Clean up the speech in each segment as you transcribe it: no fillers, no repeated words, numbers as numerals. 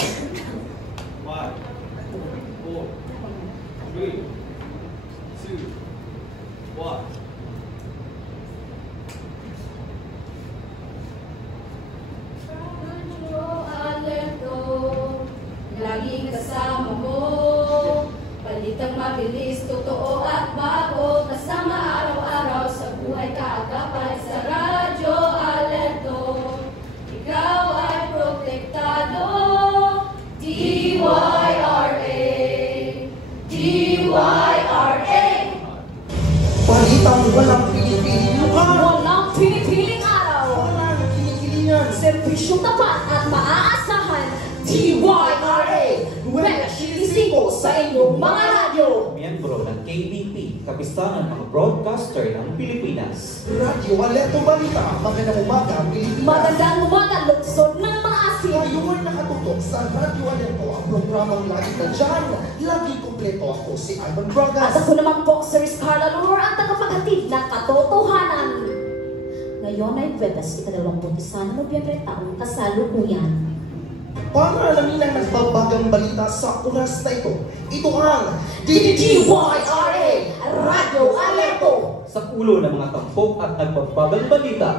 5, 4, 3, 2, 1. Laging kasama mo, palitang mabilis, totoo at bago, kasama araw-araw sa buhay kaagapay sa Radyo Alerto. Ikaw ay protektado, DYRA, DYRA. Balitang walang pinipiling lugar. Walang pinipiling araw. Walang kinikilingan. Serbisyong tapat at maaasahan, DYRA, 9.5 sa inyong mga radyo. Miyembro ng KBP, Kapistanan ng mga Broadcaster ng Pilipinas. Radyo Alerto Balita, magandang umaga, Pilipinas. Magandang umaga, lungsod ng Maasin. Ngayon nakatutok sa Radyo Alerto, ang programang lagi nandyan, lagi kumpleto. Ako si Ivan At Bragas. ako naman po, si Riz Carla Lur, ang tagapaghatid ng katotohanan. Ngayon ay Webes, ika-21 ng Nobyembre taong kasalukuyan. Para alamin ang nagbabagang balita sa oras na ito, ito ang DDYRA, Radyo Alerto. Sa ulo ng mga tampok at nagbabagang balita,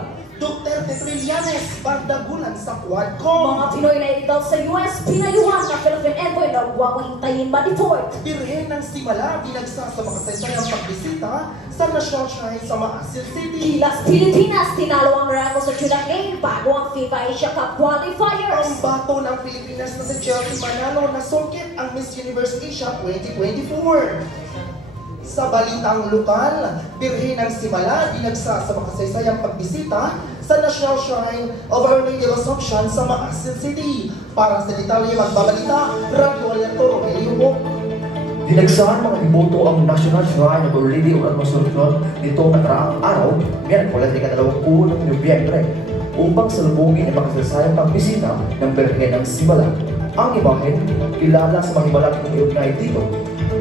Duterte Trillanes, bardagulan sa Quadcom. Mga Pinoy na iligaw sa US, pinayuhan ng Philippine Envoy na huwag hintayin ma-deport. Birhen ng Simala, binagsa sa makasaysayang pagbisita sa National Shrine sa Maasin City. Gilas Pilipinas, tinalo ang Ramos sa Tuna Game bago ang FIFA Asia Cup qualifiers. Ang bato ng Pilipinas na si Chelsea Manalo na sungkit ang Miss Universe Asia 2024. Sa balitang lokal, birhen ng Simala, binagsa sa makasaysayang pagbisita sa National Shrine of Our Lady of Assumption sa Maasin City. Para sa detalye magbabalita, Radyo Alerto, Rogelio po. Dinagsahan mga iboto ang National Shrine of Our Lady of Assumption nitong nakaraang araw, Miyerkules, ika-21 ng Nobyembre, upang salubungin ang makasaysayang pagbisita ng birhen ng Simala. Ang imahen, kilala sa mga himalang iugnay dito.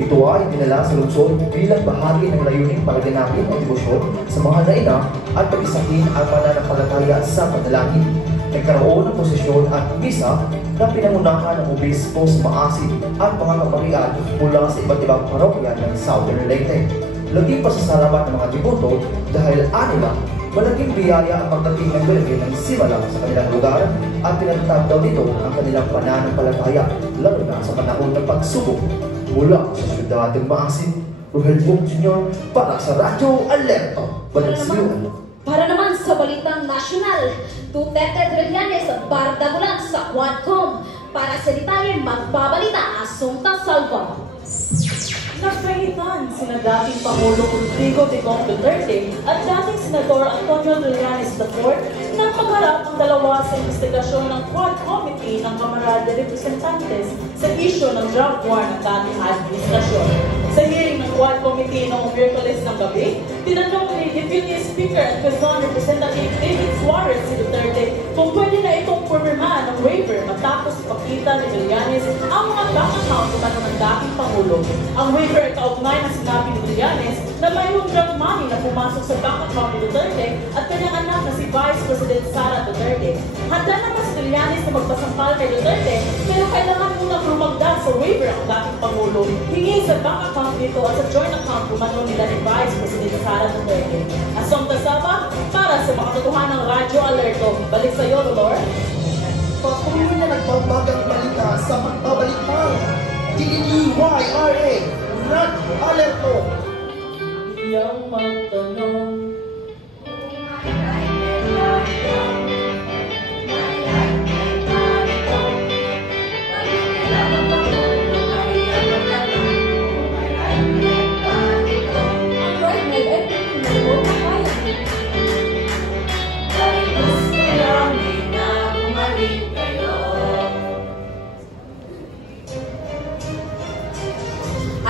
Ito ay dinala sa lungsod bilang bahagi ng layuning palaganapin ang debosyon sa mga naina at pag-isahin ang mananampalataya sa panalangin. Nagkaroon ng posisyon at misa na pinangunahan ng obispo sa Maasin at mga kaparian mula sa iba't ibang parokya ng Southern Leyte. Laging pasasalamat ng mga deboto dahil anila malaking biyaya ang pagdating ng birhen ng Simala sa kanilang lugar at pinatatag daw nito ang kanilang pananampalataya lalo na sa panahon ng pagsubok. Mula sa siyudad ng Maasin, Rohel Pong Jr. para sa Radyo Alerto. Balansiyuan. Para naman sa balitang nasyonal, Duterte Trillanes at bardagulan sa Quadcom. Para sa detalye, magbabalita Asunta Salva. Nagpahitan sina dating Pangulo Rodrigo Digong Duterte at dating Senador Antonio Trillanes IV na pagharap ang dalawa sa investigasyon ng Quad Committee ng Kamara de Representantes sa isyu ng drug war ng dating administrasyon. Sa hearing ng Quad Committee noong Miyerkules ng gabi, tinanong ni Deputy Speaker at Quezon Representative David Suarez si Duterte kung pwede na itong pumirmahan ng waiver matapos ipakita ni Trillanes ang mga bank account ng dating Pangulo. Ang waiver ay kaugnay na sinabi ni Trillanes na mayroong drug money na pumasok sa bank account ni Duterte at kanyang anak na si Vice President Sara Duterte. Handa naman si Trillanes na magpasampal kay Duterte pero kailangan munang lumagda sa waiver ang dating Pangulo. Hingi sa bank account nito at sa joint account umano nila ni Vice President Sara Duterte. Asunta Salva para sa makatotohanang Radyo Alerto. Balik sa iyo, Lord. Patuloy na nagbabagang balita sa pagbabalitang DDYRA, Radyo Alerto. Yang magtanong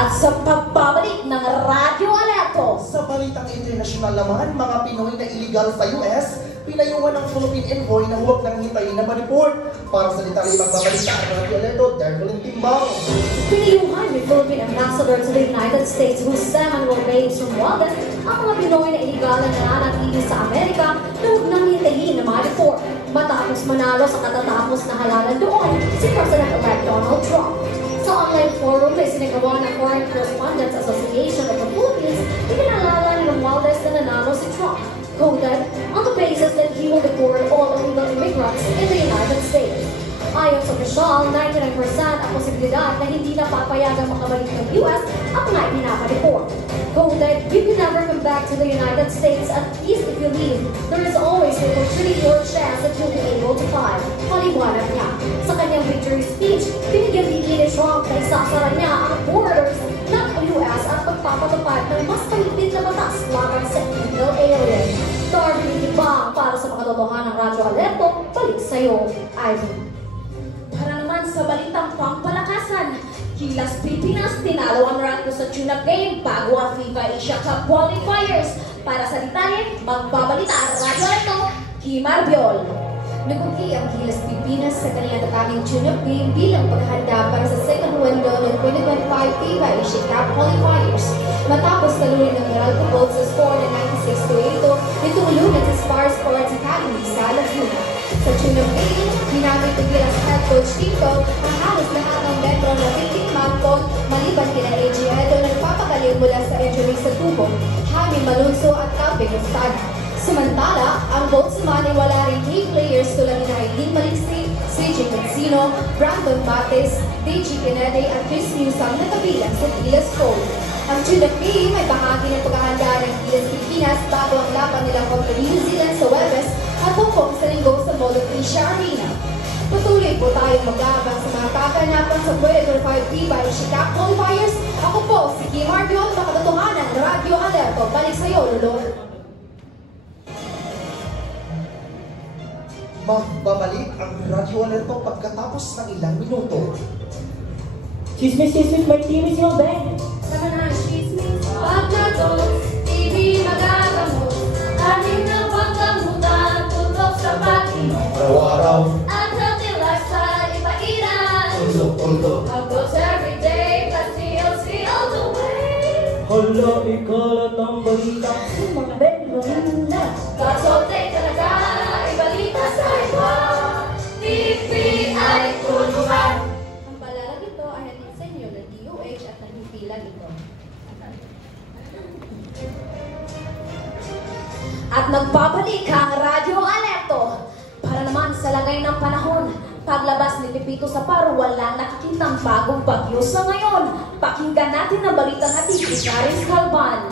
At sa pagbabalik ng Radyo Alerto. Sa balitang internasyonal naman, mga Pinoy na illegal sa US, pinayuhan ng Philippine Envoy na huwag nang hintayin na ma-deport. Para sa detalye magbabalita ang Radyo Alerto, Darwin Timbang. Pinayuhan ni Philippine Ambassador to the United States Jose Manuel Reyes Romualdez ang mga Pinoy na illegal na nananatili sa Amerika na huwag nang hintayin na ma-deport. Matapos manalo sa katatapos na halalan doon, si President Foreign Correspondents Association of the Philippines, ipinalala ni Romualdez na nanalo si Trump, quoted, on the basis that he will deport all illegal immigrants in the United States. Ayon sa opisyal, 99% ang posibilidad na hindi na papayagang makabalik ng US at mga ipinapa-deport. Quoted, you can never come back to the United States, at least if you leave, there is always the opportunity or chance that you'll be able to fly. Paliwanag niya. Sa kanyang victory speech, binigyan ni Trump na isasara niya ang borders ng US at pagpapatupad ng mas malipit na batas laban sa illegal aliens. Darwin Ibang para sa mga totohanan ng Radyo Alerto, balik sa'yo, Ivy. Para naman sa balitang pampalakasan, Gilas Pilipinas tinalo ang Morocco sa tune-up game bago ang FIBA Asia Cup qualifiers. Para sa detalye, magbabalita ang Radyo Alerto, Kimar Biol. Nagkuki ang Gilas Pilipinas sa kanyang nataming tune-up game bilang paghahanda para sa second window ng 2025 FIBA Asia Cup qualifiers. Matapos talunin ng Meralco Gold sa score na 96-82 nitong Lunes sa Spar Sports Academy sa Laguna. Sa tune-up game, ginamit ng Gilas head coach Tito ang halos lahat ng metro na 15-man con maliban kina AJ Edo na nagpapagaling mula sa injury sa tubo, Jaime Malonzo at Calvin Estrada. Samantala, ang votes naman ay wala rin key players tulad ni Aileen Maliksi, CJ Cancino, Brandon Mates, DJ Kennedy at Chris Newsom na kabilang sa Gilas Gold. Ang tune-up game ay bahagi ng paghahanda ng Gilas Pilipinas bago ang laban nila kontra New Zealand sa Webes at Hong Kong sa Linggo sa Mall of Asia Arena. Patuloy po tayong mag-aabang sa mga kaganapan sa 2025 FIBA Asia Cup qualifiers. Ako po si Kim Arbion, makatotohanan ng Radyo Alerto. Balik sa'yo, Lolo. Magbabalik ang Radyo Alerto pagkatapos ng ilang minuto. Chismis, my team is your band. Tama na, chismis. Pag na to, hindi magagamot. Anim na pagkamutan, tutok sa pag-inom. Araw-araw, At healthy lifestyle, ipairan. tuldok. Of course, every day, but see all the way. Hala, ikalat ang balita. Yung mga bedroom na. Kasote talaga, ibalita sa iba. TPI Tulungan. Ang palalag ito ay natin sa inyo ng DOH at nagpipilan ito. At nagbabalik ang Radyo Alerto. Para naman sa lagay ng panahon, paglabas ni Pepito sa Paro, walang nakikitang bagong bagyo sa ngayon. Pakinggan natin ang balita natin kay Karis Calvan.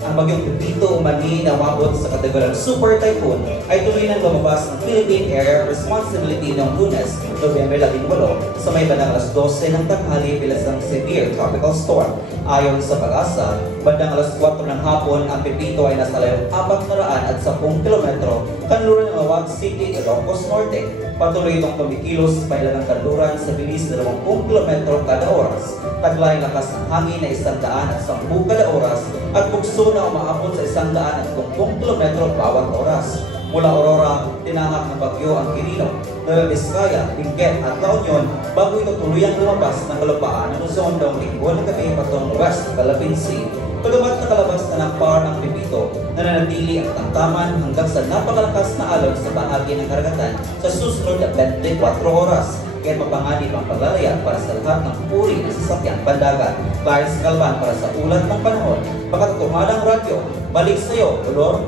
Ang bagyong Pepito umani na umabot sa kategoriyang Super Typhoon ay tuloy nang lumabas ng Philippine Area Responsibility noong Lunes, Nobyembre 18, sa may bandang alas 12 ng tanghali bilang isang severe tropical storm. Ayon sa Pag-asa, bandang alas 4 ng hapon, ang Pepito ay nasa layong 410 kilometro kanluran ng Mawag City, Ilocos Norte. Patuloy itong kumikilos sa ilang kanluran sa bilis na 20 kilometro kada oras. Taglay lakas ng hangin na 110 kada oras at bugso na umaabot sa 120 kilometro bawat oras. Mula Aurora, tinahak ng bagyo ang Quirino, Nueva Vizcaya, Benguet at La Union bago ito tuluyang lumabas ng kalupaan ng Luzon noong linggo ng gabi patungong west ng Philippine Sea. Pagamat nakalabas na ng PAR ang Pepito, nananatili ang tamtaman hanggang sa napakalakas na alon sa bahagi ng karagatan sa susunod na 24 oras. Kaya mapanganib ang paglalaya para sa lahat ng uri ng sasakyang pandagat. Clarence Calvan para sa ulat ng panahon, Makatotohanang Radyo. Balik sa iyo, Ulor.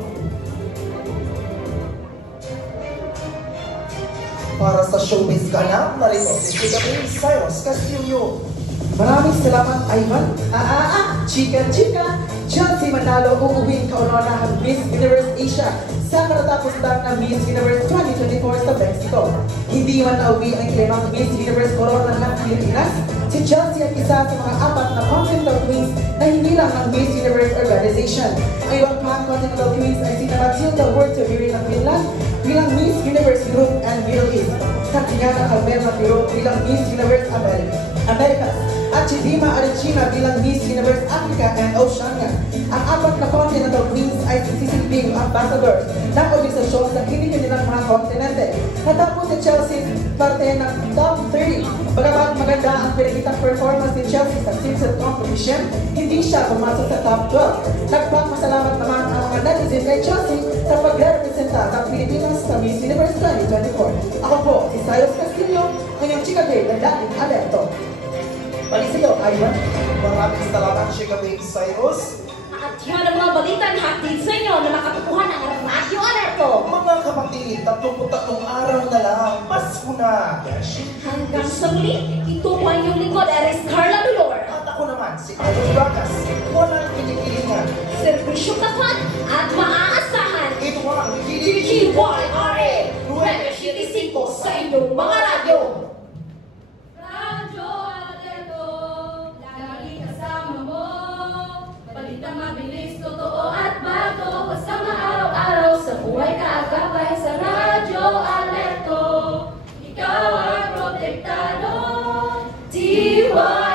Para sa showbiz ganap, narito si Chika Cyrus Castillo. Maraming salamat, Ivan. Chika. Chelsea Manalo uuwing kaunahan Miss Universe Asia sa karatapos lang ng Miss Universe 2024 sa Mexico. Hindi man nauwi ang ilimang Miss Universe Corona ng Pilipinas. Si Chelsea ang isa sa mga 4 na Continental Queens na hindi lang ng Miss Universe Organization. Ang ibang pang Continental Queens ay si Matilda Wurteviri ng Finland bilang Miss Universe Europe and Middle East, Tatiana Calmera Piro bilang Miss Universe Americas, at si Dima Arechina bilang Miss Universe Africa and Oceania. Ang 4 na Continental Queens ay sisilbing ambassadors ng organisasyon sa kinikilang mga kontinente. Natapos si Chelsea parte ng top 30. Bagamat maganda ang pinakitang performance ni Chelsea sa Simpson competition, hindi siya pumasok sa top 12. Nagpapasalamat naman ang mga netizen kay Chelsea sa pagre-representa ng Pilipinas sa Miss Universe 2024. Ako po, si Cyrus Castillo, ngayong Chika Day ng dating Alerto. Bali sa'yo, Ivan. Maraming salamat, Chika Baby Cyrus. At yan ang mga balita na hatid sa inyo na nakatukuhan ng Radyo Alerto. Mga kapatid, 33 araw na lang, Pasko na. Hanggang sa muli, ito po ang inyong lingkod, Eres Carla Dolor. At ako naman, si Idol Bragas. Walang kinikilingan. Servisyo tapat at maaasahan. Ito ang TGYRA 975 sa inyong mga radyo. Radyo Alerto, lagi kasama mo. Balita mabilis, totoo at bago. Kasama araw-araw sa buhay kaagapay sa Radyo Alerto. Ikaw ang protektado. TY